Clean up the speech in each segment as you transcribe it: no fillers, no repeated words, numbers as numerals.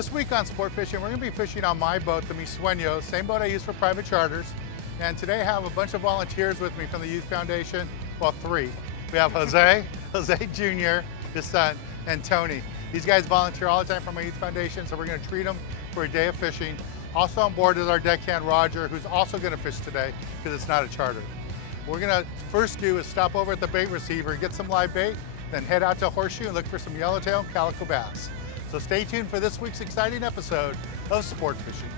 This week on Sport Fishing, we're going to be fishing on my boat, the Sueño, same boat I use for private charters. And today I have a bunch of volunteers with me from the Youth Foundation, well, 3. We have Jose Jr., his son, and Tony. These guys volunteer all the time for my Youth Foundation, so we're going to treat them for a day of fishing. Also on board is our deckhand Roger, who's also going to fish today because it's not a charter. What we're going to first do is stop over at the bait receiver, get some live bait, then head out to Horseshoe and look for some yellowtail and calico bass. So stay tuned for this week's exciting episode of Sport Fishing.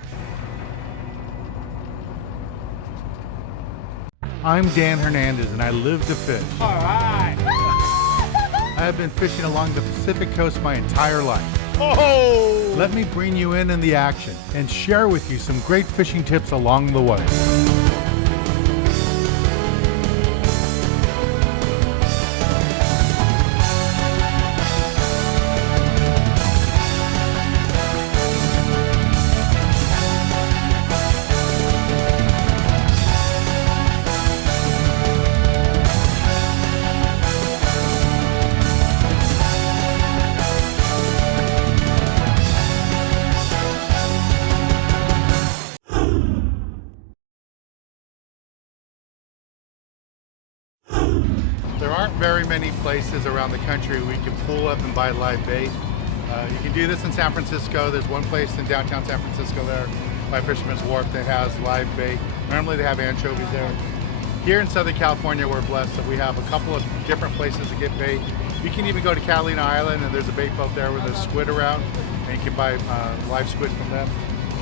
I'm Dan Hernandez and I live to fish. All right. I have been fishing along the Pacific coast my entire life. Oh! Let me bring you in the action and share with you some great fishing tips along the way. There aren't very many places around the country we can pull up and buy live bait. You can do this in San Francisco. There's one place in downtown San Francisco there by Fisherman's Wharf that has live bait. Normally they have anchovies there. Here in Southern California, we're blessed that we have a couple of different places to get bait. You can even go to Catalina Island and there's a bait boat there where there's squid around and you can buy live squid from them.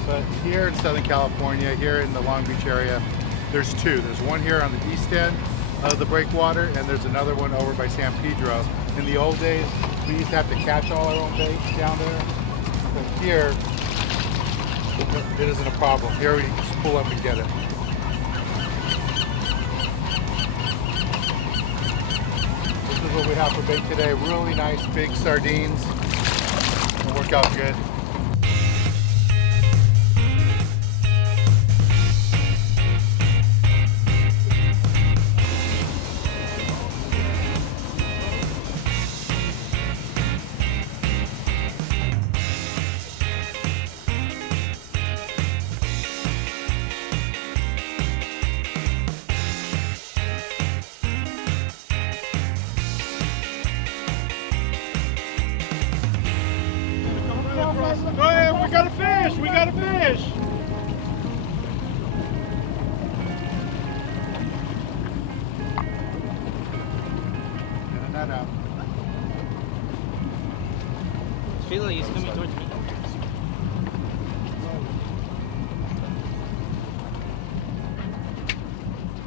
But here in Southern California, here in the Long Beach area, there's 2. There's one here on the east end of the breakwater, and there's another one over by San Pedro. In the old days, we used to have to catch all our own bait down there. But here, it isn't a problem. Here we just pull up and get it. This is what we have for bait today. Really nice big sardines. It'll work out good. Hey, we got a fish! We got a fish! Getting that out. Sheila, he's coming towards me.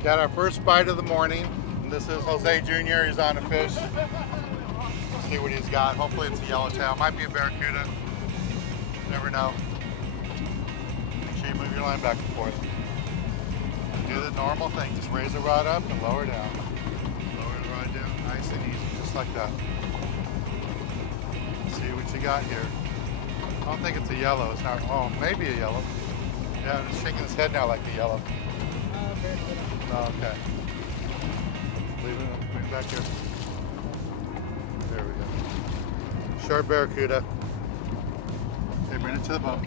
Got our first bite of the morning. And this is Jose Jr. He's on a fish. Let's see what he's got. Hopefully it's a yellowtail. Might be a barracuda. Never know. Make sure you move your line back and forth. Do the normal thing. Just raise the rod up and lower down. Lower the rod down. Nice and easy. Just like that. Let's see what you got here. I don't think it's a yellow. It's not. Oh, maybe a yellow. Yeah, it's shaking his head now like a yellow. Oh, okay. Leave it back here. There we go. Short barracuda. Okay, bring it to the boat.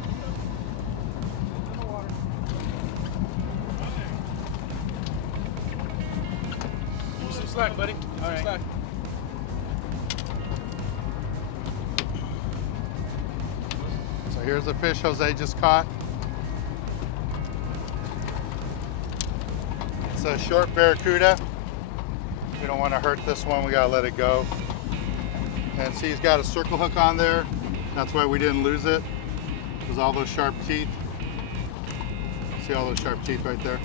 Give me some slack, buddy. All right. Slack. So here's the fish Jose just caught. It's a short barracuda. We don't want to hurt this one. We gotta let it go. And see, he's got a circle hook on there. That's why we didn't lose it. Because all those sharp teeth. See all those sharp teeth right there?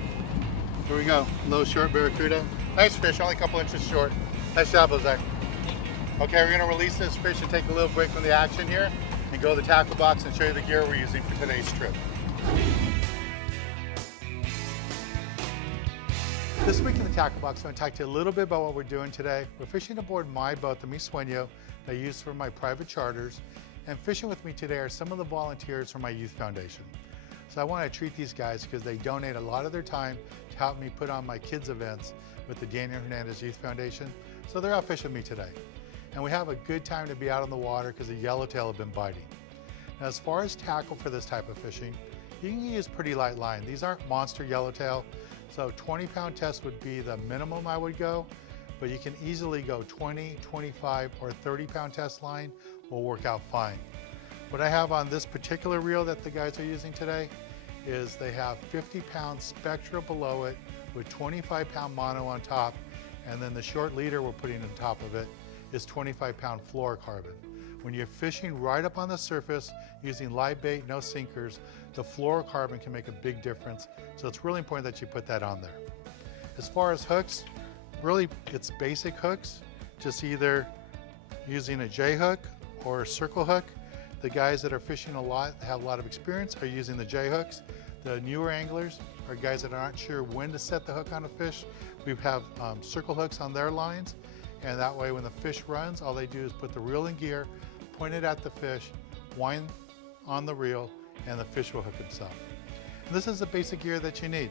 Here we go. Little short barracuda. Nice fish, only a couple inches short. Nice job, Jose. Okay, we're gonna release this fish and take a little break from the action here and go to the tackle box and show you the gear we're using for today's trip. This week in the tackle box, I'm going to talk to you a little bit about what we're doing today. We're fishing aboard my boat, the Sueño, that I use for my private charters. And fishing with me today are some of the volunteers from my Youth Foundation. So I want to treat these guys because they donate a lot of their time to help me put on my kids' events with the Daniel Hernandez Youth Foundation. So they're out fishing with me today. And we have a good time to be out on the water because the yellowtail have been biting. As far as tackle for this type of fishing, you can use pretty light line. These aren't monster yellowtail, so 20-pound test would be the minimum I would go, but you can easily go 20, 25, or 30-pound test line will work out fine. What I have on this particular reel that the guys are using today is they have 50-pound Spectra below it with 25-pound mono on top, and then the short leader we're putting on top of it is 25-pound fluorocarbon. When you're fishing right up on the surface using live bait, no sinkers, the fluorocarbon can make a big difference. So it's really important that you put that on there. As far as hooks, really it's basic hooks, just either using a J hook or a circle hook. The guys that are fishing a lot, have a lot of experience, are using the J hooks. The newer anglers are guys that aren't sure when to set the hook on a fish. We have circle hooks on their lines, and that way when the fish runs, all they do is put the reel in gear, point it at the fish, wind on the reel, and the fish will hook himself. And this is the basic gear that you need.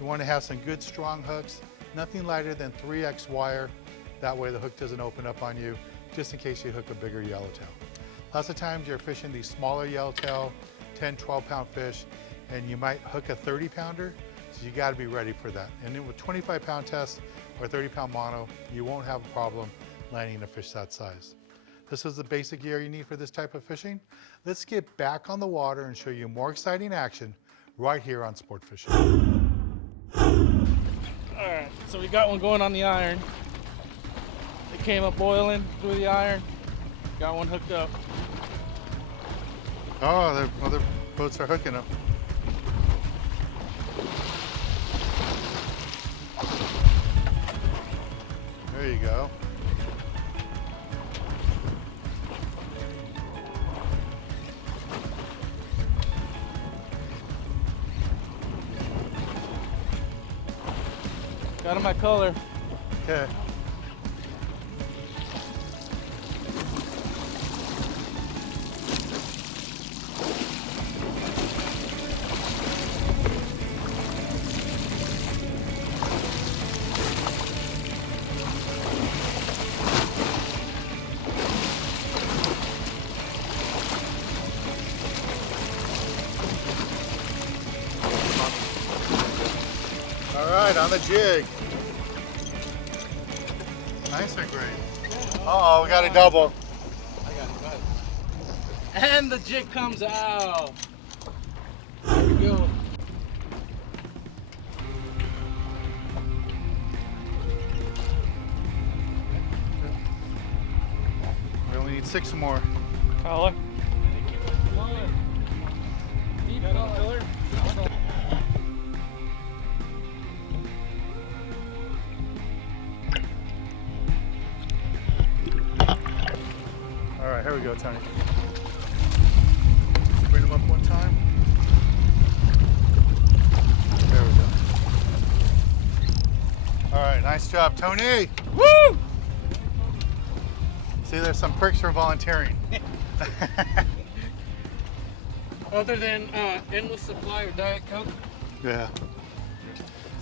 You want to have some good strong hooks, nothing lighter than 3X wire. That way the hook doesn't open up on you, just in case you hook a bigger yellowtail. Lots of times you're fishing these smaller yellowtail, 10, 12-pound fish, and you might hook a 30-pounder, so you gotta be ready for that. And then with 25-pound test or 30-pound mono, you won't have a problem landing a fish that size. This is the basic gear you need for this type of fishing. Let's get back on the water and show you more exciting action right here on Sport Fishing. All right, so we got one going on the iron. It came up boiling through the iron. Got one hooked up. Oh, the other boats are hooking up. There you go. Got him my color. Okay. All right, on the jig. Nice or great? Uh-oh, we got a double. I got it, And the jig comes out. There we go. We only need 6 more. Color. Deep color. All right, here we go, Tony. Bring them up one time. There we go. All right, nice job, Tony. Woo! See, there's some perks for volunteering. Other than endless supply of Diet Coke. Yeah.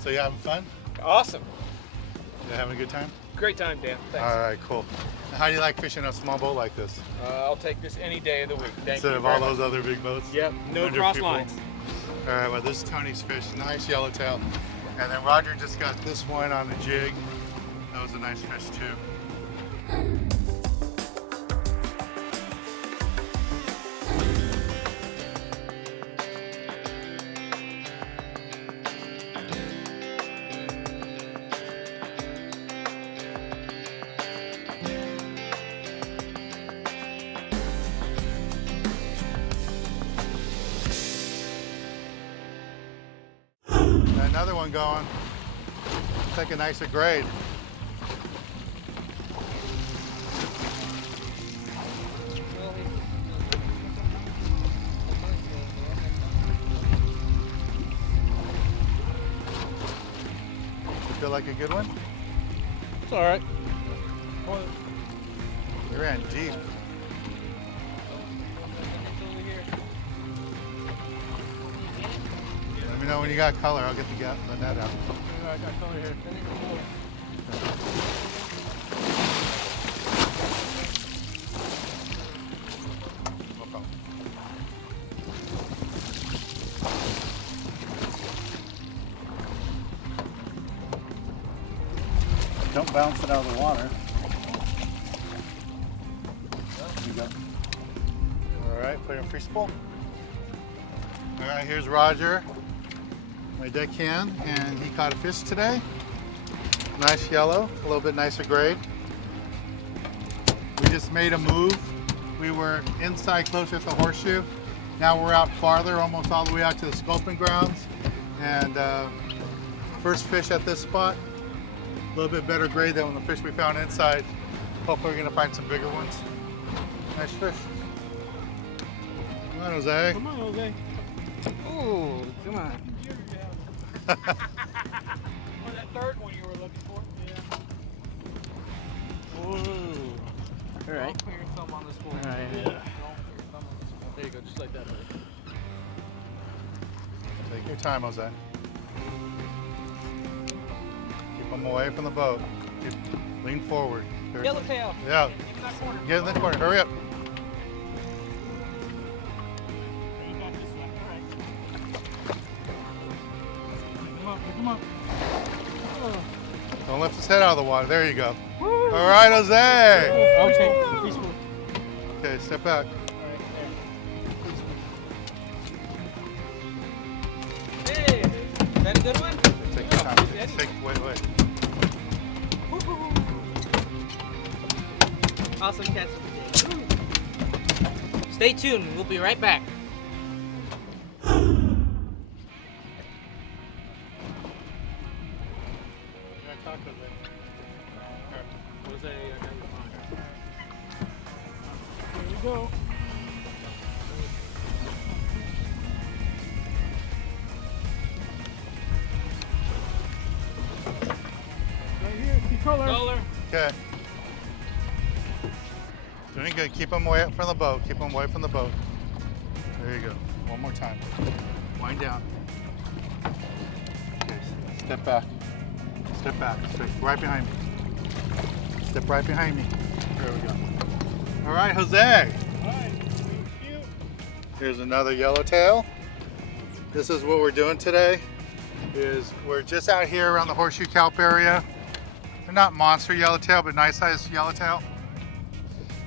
So you having fun? Awesome. You having a good time? Great time, Dan. Thanks. All right, cool. How do you like fishing a small boat like this? I'll take this any day of the week. Thank Instead you of very all much. those other big boats? Yep, no 100 cross people. lines. All right, well, this is Tony's fish. Nice yellowtail. And then Roger just got this one on the jig. That was a nice fish, too. Another one going. Take a nicer grade. You feel like a good one? It's all right. We ran deep. Let me know when you got color. I'll get the net out. I got color here. No problem. Don't bounce it out of the water. There you go. All right, put it in free spool. All right, here's Roger, my deckhand, and he caught a fish today. Nice yellow, a little bit nicer grade. We just made a move. We were inside closer to the horseshoe. Now we're out farther, almost all the way out to the sculping grounds. And first fish at this spot, a little bit better grade than the fish we found inside. Hopefully we're gonna find some bigger ones. Nice fish. Come on, Jose. Come on, Jose. Oh, come on. Or that third one you were looking for. Yeah. All right. Don't put your thumb on this one. All right. Yeah. Don't put your thumb on this one. There you go, just like that. Buddy. Take your time, Jose. Keep them away from the boat. Lean forward. There. Yellowtail. Yeah. Get in that corner. Get in the corner. Hurry up. You got this one. All right. Pick him up. Pick him up. Oh. Don't lift his head out of the water. There you go. All right, Jose. Okay. Peaceful. Okay, step back. Hey, is that a good one? Take your time. Wait. Awesome catch of the day. Stay tuned. We'll be right back. Jose, I got your line. There you go. Right here, see color. Dollar. Okay. Doing good. Keep them away from the boat. Keep them away from the boat. There you go. One more time. Wind down. Okay, step back. Step back. Stay right behind me. Step right behind me. There we go. All right, Jose. All right, thank you. Here's another yellowtail. This is what we're doing today. We're just out here around the Horseshoe Kelp area. They're not monster yellowtail, but nice sized yellowtail.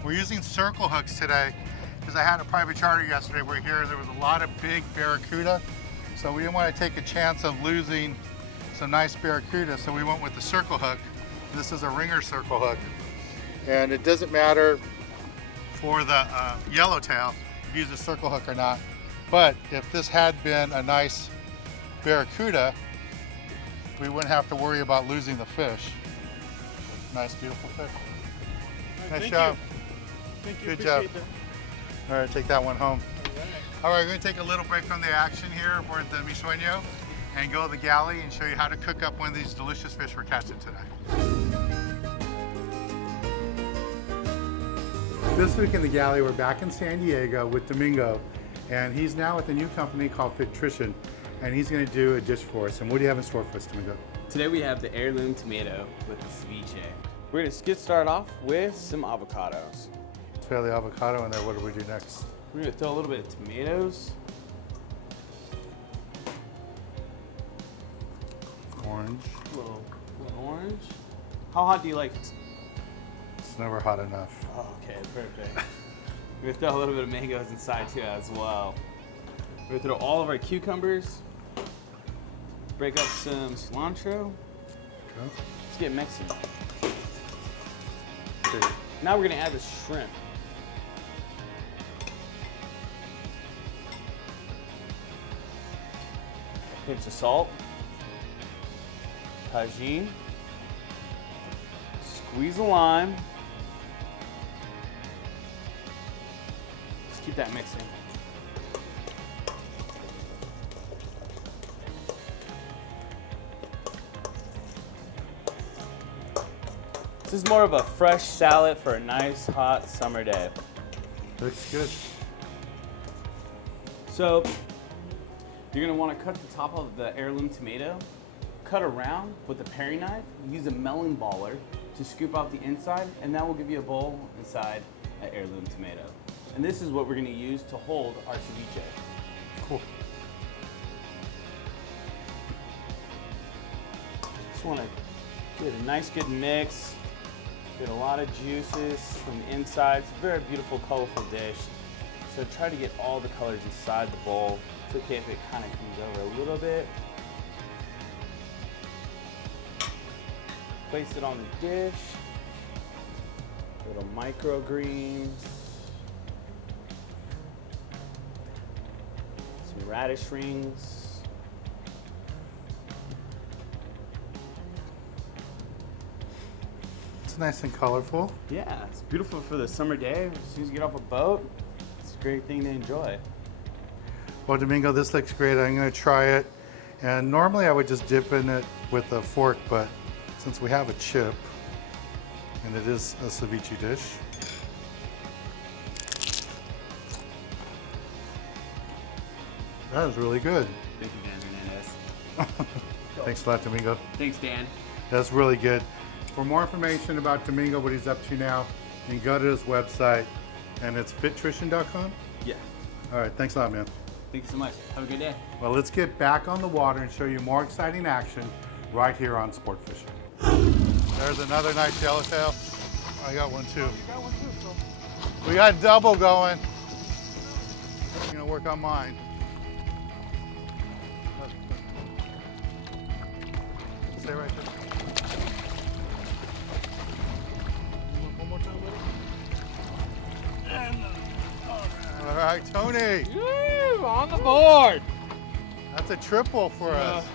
We're using circle hooks today because I had a private charter yesterday. We're here, there was a lot of big barracuda. So we didn't want to take a chance of losing some nice barracuda, so we went with the circle hook. This is a ringer circle hook. And it doesn't matter for the yellowtail if you use a circle hook or not. But if this had been a nice barracuda, we wouldn't have to worry about losing the fish. Nice, beautiful fish. Nice job. Thank you. Good job. Appreciate All right, take that one home. that. All right, we're gonna take a little break from the action here. We're at the Sueño and go to the galley and show you how to cook up one of these delicious fish we're catching today. This week in the galley, we're back in San Diego with Domingo, and he's now with a new company called Fitrition, and he's gonna do a dish for us. And what do you have in store for us, Domingo? Today we have the heirloom tomato with the ceviche. We're gonna get started off with some avocados. Throw the avocado in there. What do we do next? We're gonna throw a little bit of tomatoes, Orange. a little orange. How hot do you like it? It's never hot enough. Oh, okay, perfect. We're gonna throw a little bit of mangoes inside too as well. We're gonna throw all of our cucumbers, break up some cilantro. Okay. Let's get Mexican. Okay. Now we're gonna add the shrimp. Pinch of salt, tajin, squeeze a lime. Just keep that mixing. This is more of a fresh salad for a nice hot summer day. Looks good. So you're gonna want to cut the top of the heirloom tomato, cut around with a paring knife, use a melon baller to scoop out the inside, and that will give you a bowl inside an heirloom tomato. And this is what we're gonna use to hold our ceviche. Cool. just want to get a nice good mix. Get a lot of juices from the inside. It's a very beautiful, colorful dish. So try to get all the colors inside the bowl. It's okay if it kind of comes over a little bit. Place it on the dish. Little microgreens. Some radish rings. It's nice and colorful. Yeah, it's beautiful for the summer day. As soon as you get off a boat, it's a great thing to enjoy. Well, Domingo, this looks great. I'm gonna try it. And normally I would just dip in it with a fork, but since we have a chip, and it is a ceviche dish. That is really good. Thank you, Dan Hernandez. Thanks a lot, Domingo. Thanks, Dan. That's really good. For more information about Domingo, what he's up to now, you can go to his website, and it's sport-fishing.com. Yeah. All right, thanks a lot, man. Thank you so much. Have a good day. Well, let's get back on the water and show you more exciting action right here on Sport Fishing. There's another nice yellowtail. I got one too. You got one too, so. We got double going. I'm gonna work on mine. Stay right there. One more time, buddy. All right, Tony. Woo! On the board. That's a triple for us.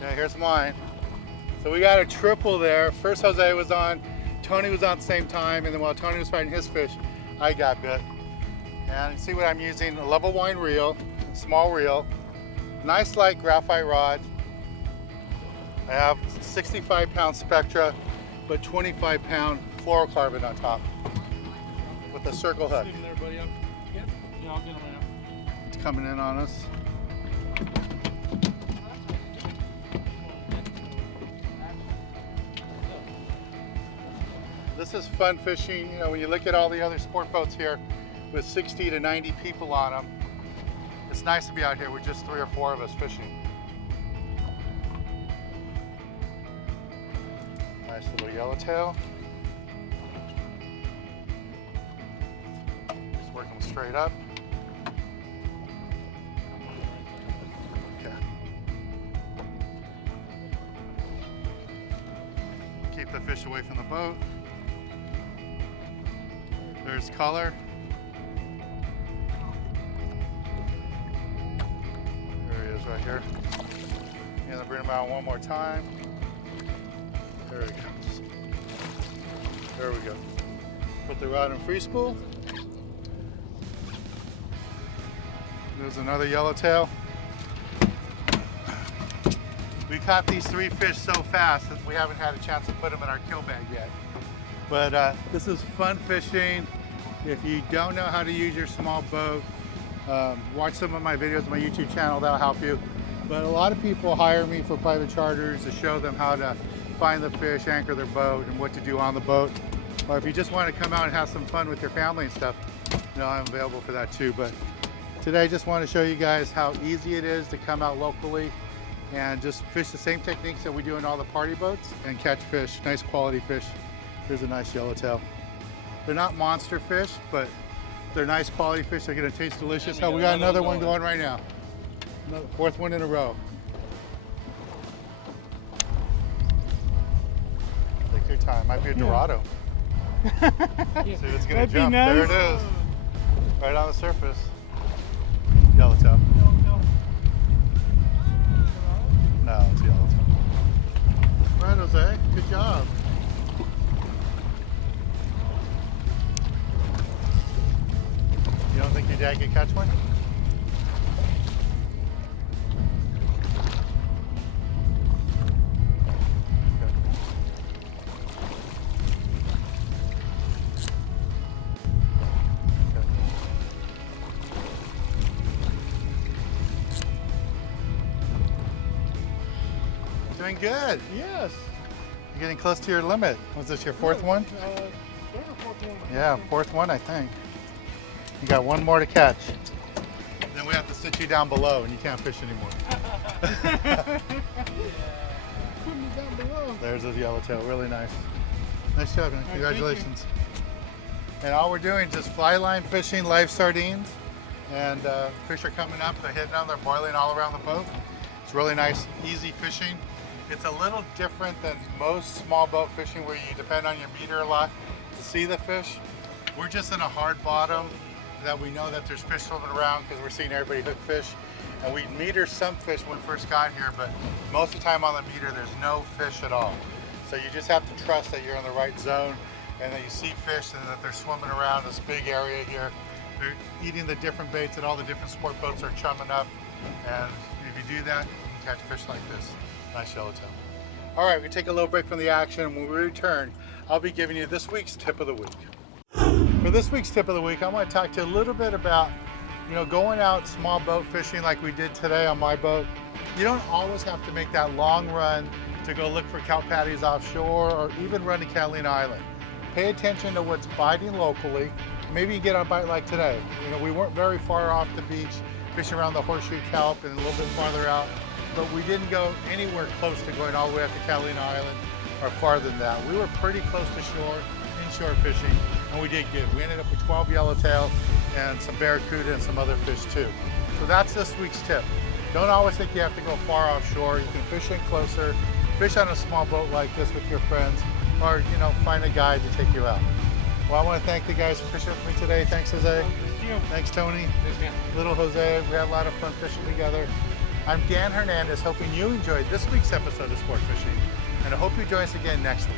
Yeah, here's mine. So we got a triple there. First Jose was on, Tony was on at the same time, and then while Tony was fighting his fish, I got bit. And you see what I'm using, a level wine reel, small reel, nice light graphite rod. I have 65-pound Spectra, but 25-pound fluorocarbon on top with a circle hook. Leave him there, buddy. Yeah, I'll get him right now. It's coming in on us. This is fun fishing. You know, when you look at all the other sport boats here with 60 to 90 people on them, it's nice to be out here with just 3 or 4 of us fishing. Nice little yellowtail. Just working straight up. Okay. Keep the fish away from the boat. There's color. There he is right here. And then bring him out one more time. There he comes. There we go. Put the rod in free spool. There's another yellowtail. We caught these 3 fish so fast that we haven't had a chance to put them in our kill bag yet. But this is fun fishing. If you don't know how to use your small boat, watch some of my videos on my YouTube channel, that'll help you. But a lot of people hire me for private charters to show them how to find the fish, anchor their boat, and what to do on the boat. Or if you just want to come out and have some fun with your family and stuff, you know, I'm available for that too. But today I just want to show you guys how easy it is to come out locally and just fish the same techniques that we do in all the party boats and catch fish, nice quality fish. Here's a nice yellowtail. They're not monster fish, but they're nice quality fish. They're gonna taste delicious. Oh, we got another one going right now. Another 4th one in a row. Take your time. Might be a Dorado. See if it's gonna jump. Nice. There it is. Right on the surface. Yellowtail. No, it's yellowtail. Right, Jose. Good job. You don't think your dad could catch one? Doing good. Yes. You're getting close to your limit. Was this your 4th one? Third or 4th one. Yeah, 4th one, I think. You got one more to catch. Then then we have to sit you down below and you can't fish anymore. Put me down below. There's a yellowtail, really nice. Nice job, man. Congratulations. And all we're doing is just fly line fishing live sardines. And fish are coming up, they're hitting them, they're boiling all around the boat. It's really nice, easy fishing. It's a little different than most small boat fishing where you depend on your meter a lot to see the fish. We're just in a hard bottom that we know that there's fish swimming around because we're seeing everybody hook fish. And we meter some fish when we first got here, but most of the time on the meter there's no fish at all. So you just have to trust that you're in the right zone and that you see fish and that they're swimming around this big area here. They're eating the different baits that all the different sport boats are chumming up. And if you do that, you can catch fish like this. Nice yellowtail. All right, we take a little break from the action. When we return, I'll be giving you this week's tip of the week. For this week's tip of the week, I want to talk to you a little bit about, going out small boat fishing like we did today on my boat. You don't always have to make that long run to go look for kelp patties offshore or even run to Catalina Island. Pay attention to what's biting locally. Maybe you get on a bite like today. We weren't very far off the beach, fishing around the horseshoe kelp and a little bit farther out, but we didn't go anywhere close to going all the way up to Catalina Island or farther than that. We were pretty close to shore, inshore fishing, and we did good. We ended up with 12 yellowtail and some barracuda and some other fish too. So that's this week's tip. Don't always think you have to go far offshore. You can fish in closer, fish on a small boat like this with your friends, or find a guide to take you out. Well, I want to thank the guys for fishing with me today. Thanks, Jose. Thank you. Thanks, Tony. Little Jose. We had a lot of fun fishing together. I'm Dan Hernandez, hoping you enjoyed this week's episode of Sport Fishing, and I hope you join us again next week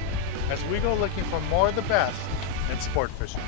as we go looking for more of the best in sport fishing.